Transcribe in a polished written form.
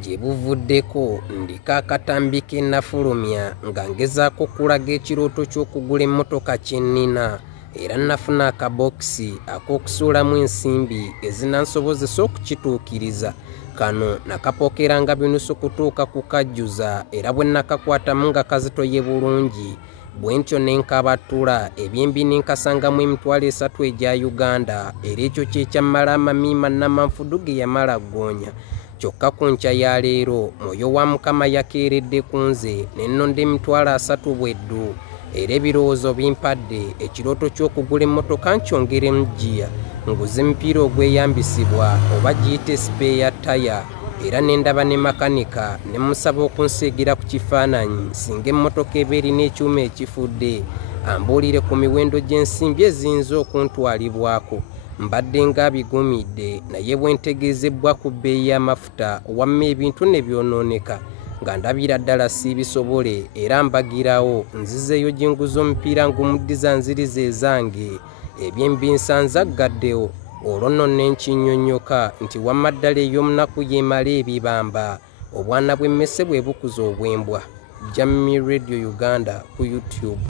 gye buvuddeko ndika akatambi ke nafulumya nga ngezaako kulaga ekirooto ky'okugula emmotoka kye nnina era nafuna akabokisi ak'okusuulamu ensimbi ezinansobozesa okukituukiriza. Kano nakapokera nga binusu kutuuka kukajjuza era bwe nakakwatamu nga kazitoye bulungi bwe ntyo ne nkabatula ebyembi ne nkasangamu emitwalo 3 egya Uganda era ekyo kye kyammala amamiima Namanfudu ge yamala ggoonya. Kyokka ku nkya ya leero mwoyo wa Mukama yakeeredde ku nze ne nnonda emitwalo 3 bweddu era ebirowoozo bimpadde ekirooto ky'okugula emmotoka nkyongeremu giya nguze emipiira ogweyambisibwa oba giyite sipeeya ttaya era ne ndaba ne makanika ne musaba okunseegira ku kifaananyi singa emmotoka eba erina ekyuma ekifudde ambuulire ku miwendo gy'ensimbi eziyinza okuntwalibwako. Mbadde ng'abigumidde naye bwe ntegeezebbwa ku bbeeyi y'amafuta wamma ebintu ne byonooneka nga ndabira ddala siibisobole era mbagirawo nzizeeyo gye nguza omupiira ng'omuddiza nziriza ezange ebyembi nsanze aggaddewo. Olwo nno ne nkinnyonnyoka nti wamma ddala ey'omunaku yeemala ebibamba obwana bw'emmese bwe bukuza obwembwa. Jammeh Radio Uganda ku YouTube.